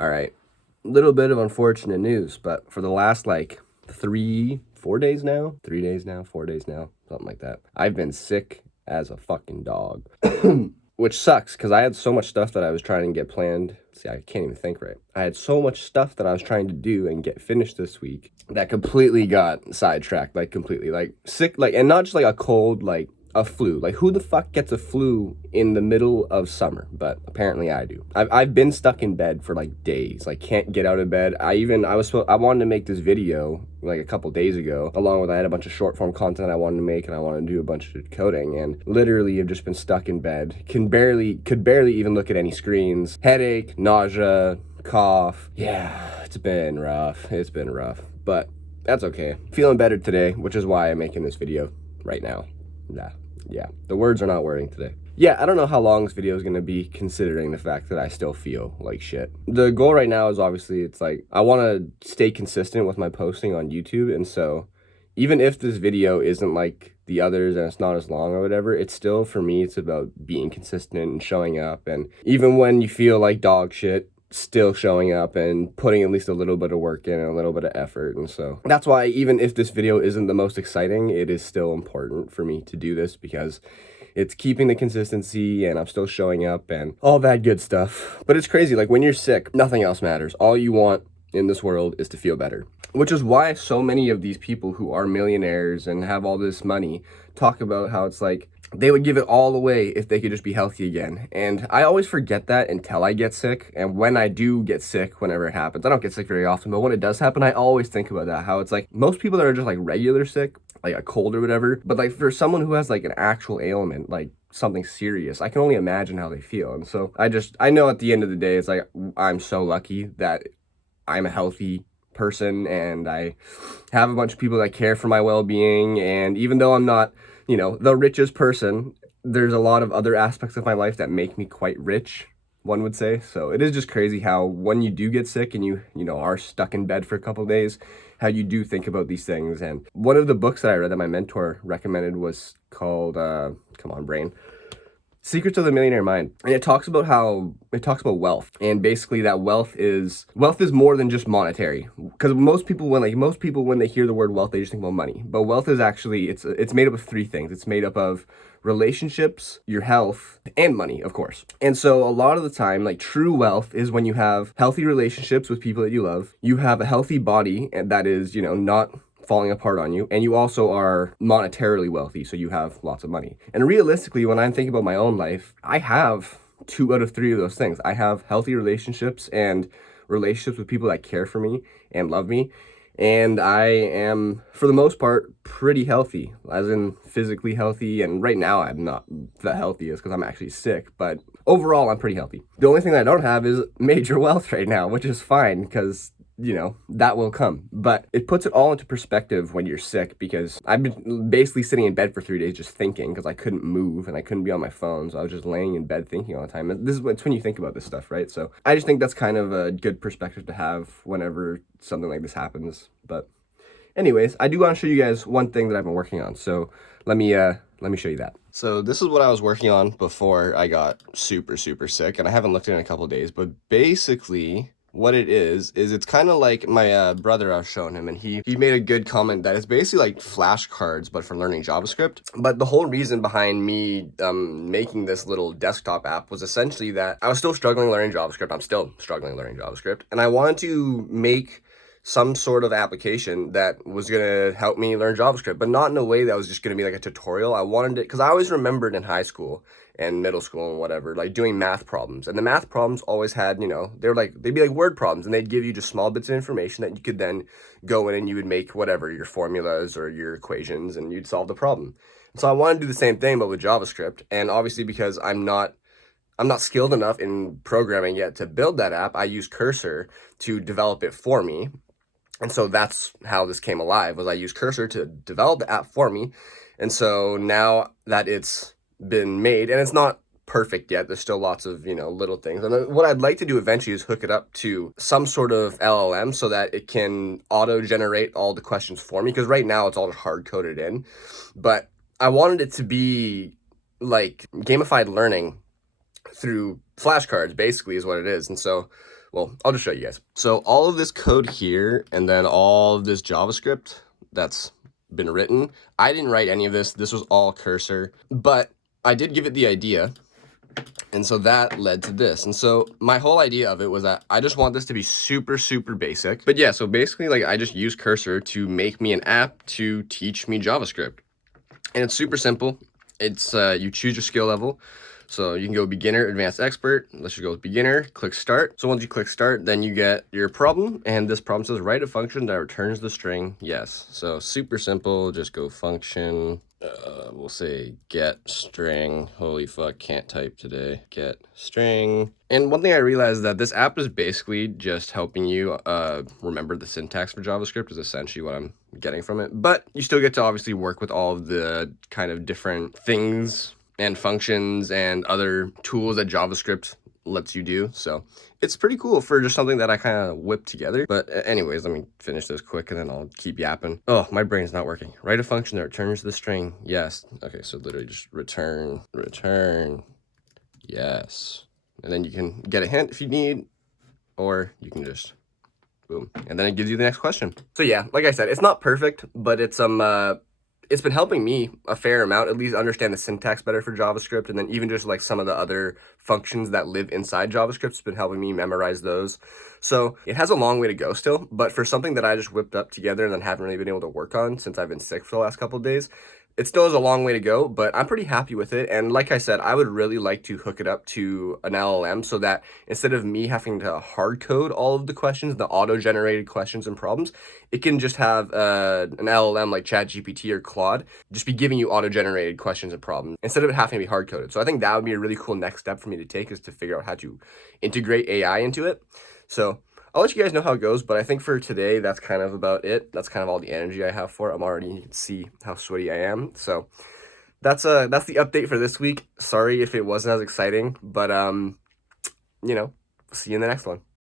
All right. Little bit of unfortunate news, but for the last like 4 days now, 3 days now, 4 days now, something like that, I've been sick as a fucking dog. Which sucks because I had so much stuff that I was trying to get planned. See, I can't even think right. I had so much stuff that I was trying to do and get finished this week that completely got sidetracked, like completely, like sick, like, and not just like a cold, like a flu. Like, who the fuck gets a flu in the middle of summer? But apparently I do. I've been stuck in bed for like days, like can't get out of bed. I wanted to make this video like a couple days ago, along with I had a bunch of short form content I wanted to make, and I wanted to do a bunch of coding, and literally have just been stuck in bed. Could barely even look at any screens. Headache, nausea, cough. Yeah, it's been rough. But that's okay. Feeling better today, which is why I'm making this video right now. Yeah, the words are not wording today. Yeah, I don't know how long this video is going to be, considering the fact that I still feel like shit. The goal right now is obviously, it's like, I want to stay consistent with my posting on YouTube, and so even if this video isn't like the others and it's not as long or whatever, it's still, for me, it's about being consistent and showing up, and even when you feel like dog shit, still showing up and putting at least a little bit of work in and a little bit of effort. And so that's why, even if this video isn't the most exciting, it is still important for me to do this, because it's keeping the consistency and I'm still showing up and all that good stuff. But it's crazy, like when you're sick, nothing else matters. All you want in this world is to feel better, which is why so many of these people who are millionaires and have all this money talk about how it's like they would give it all away if they could just be healthy again. And I always forget that until I get sick. And when I do get sick, whenever it happens, I don't get sick very often, but when it does happen, I always think about that, how it's like most people that are just like regular sick, like a cold or whatever, but like for someone who has like an actual ailment, like something serious, I can only imagine how they feel. And so I know at the end of the day, it's like, I'm so lucky that I'm a healthy person and I have a bunch of people that care for my well-being. And even though I'm not, the richest person, there's a lot of other aspects of my life that make me quite rich, one would say. So it is just crazy how when you do get sick and you are stuck in bed for a couple of days, how you do think about these things. And one of the books that I read that my mentor recommended was called, come on brain, Secrets of the Millionaire Mind. And it talks about wealth, and basically that wealth is more than just monetary, because most people when they hear the word wealth, they just think about money. But wealth is actually, it's made up of three things. It's made up of relationships, your health, and money, of course. And so a lot of the time, like, true wealth is when you have healthy relationships with people that you love, you have a healthy body, and that is, not falling apart on you, and you also are monetarily wealthy, so you have lots of money. And realistically, when I'm thinking about my own life, I have 2 out of 3 of those things. I have healthy relationships and relationships with people that care for me and love me, and I am, for the most part, pretty healthy, as in physically healthy. And right now I'm not the healthiest because I'm actually sick, but overall I'm pretty healthy. The only thing that I don't have is major wealth right now, which is fine, because that will come. But it puts it all into perspective when you're sick, because I've been basically sitting in bed for 3 days just thinking, because I couldn't move and I couldn't be on my phone. So I was just laying in bed thinking all the time. And it's when you think about this stuff, right? So I just think that's kind of a good perspective to have whenever something like this happens. But anyways, I do want to show you guys one thing that I've been working on. So let me show you that. So this is what I was working on before I got super, super sick. And I haven't looked at it in a couple of days, but basically what it is it's kind of like my brother, I was showing him, and he made a good comment that it's basically like flashcards but for learning JavaScript. But the whole reason behind me making this little desktop app was essentially that I was still struggling learning JavaScript. I'm still struggling learning JavaScript, and I wanted to make some sort of application that was going to help me learn JavaScript, but not in a way that was just going to be like a tutorial. I wanted it because I always remembered in high school and middle school and whatever, like doing math problems. And the math problems always had, they'd be like word problems, and they'd give you just small bits of information that you could then go in and you would make whatever, your formulas or your equations, and you'd solve the problem. So I wanted to do the same thing, but with JavaScript. And obviously, because I'm not skilled enough in programming yet to build that app, I used Cursor to develop it for me. And so that's how this came alive, was I used Cursor to develop the app for me. And so now that it's been made, and it's not perfect yet, there's still lots of, little things. And what I'd like to do eventually is hook it up to some sort of LLM so that it can auto-generate all the questions for me, because right now it's all just hard-coded in. But I wanted it to be like gamified learning through flashcards, basically, is what it is. And so Well, I'll just show you guys. So all of this code here and then all of this JavaScript that's been written, I didn't write any of this. This was all Cursor, but I did give it the idea. And so that led to this. And so my whole idea of it was that I just want this to be super, super basic. But yeah, so basically like I just use Cursor to make me an app to teach me JavaScript. And it's super simple. It's you choose your skill level. So you can go beginner, advanced, expert. Let's just go with beginner, click start. So once you click start, then you get your problem. And this problem says write a function that returns the string yes. So super simple, just go function. We'll say get string. Holy fuck, can't type today. Get string. And one thing I realized is that this app is basically just helping you remember the syntax for JavaScript is essentially what I'm getting from it. But you still get to obviously work with all of the kind of different things and functions and other tools that JavaScript lets you do. So it's pretty cool for just something that I kind of whipped together. But anyways, let me finish this quick and then I'll keep yapping. Oh, my brain's not working. Write a function that returns the string yes. Okay, so literally just return yes. And then you can get a hint if you need, or you can just boom. And then it gives you the next question. So yeah, like I said, it's not perfect, but it's been helping me a fair amount, at least understand the syntax better for JavaScript. And then even just like some of the other functions that live inside JavaScript, it's been helping me memorize those. So it has a long way to go still, but for something that I just whipped up together and then haven't really been able to work on since I've been sick for the last couple of days, it still has a long way to go, but I'm pretty happy with it. And like I said, I would really like to hook it up to an LLM so that instead of me having to hard code all of the questions, the auto-generated questions and problems, it can just have an LLM like ChatGPT or Claude just be giving you auto-generated questions and problems instead of it having to be hard coded. So I think that would be a really cool next step for me to take, is to figure out how to integrate AI into it. So I'll let you guys know how it goes, but I think for today, that's kind of about it. That's kind of all the energy I have for it. You can see how sweaty I am. So that's the update for this week. Sorry if it wasn't as exciting, but you know, see you in the next one.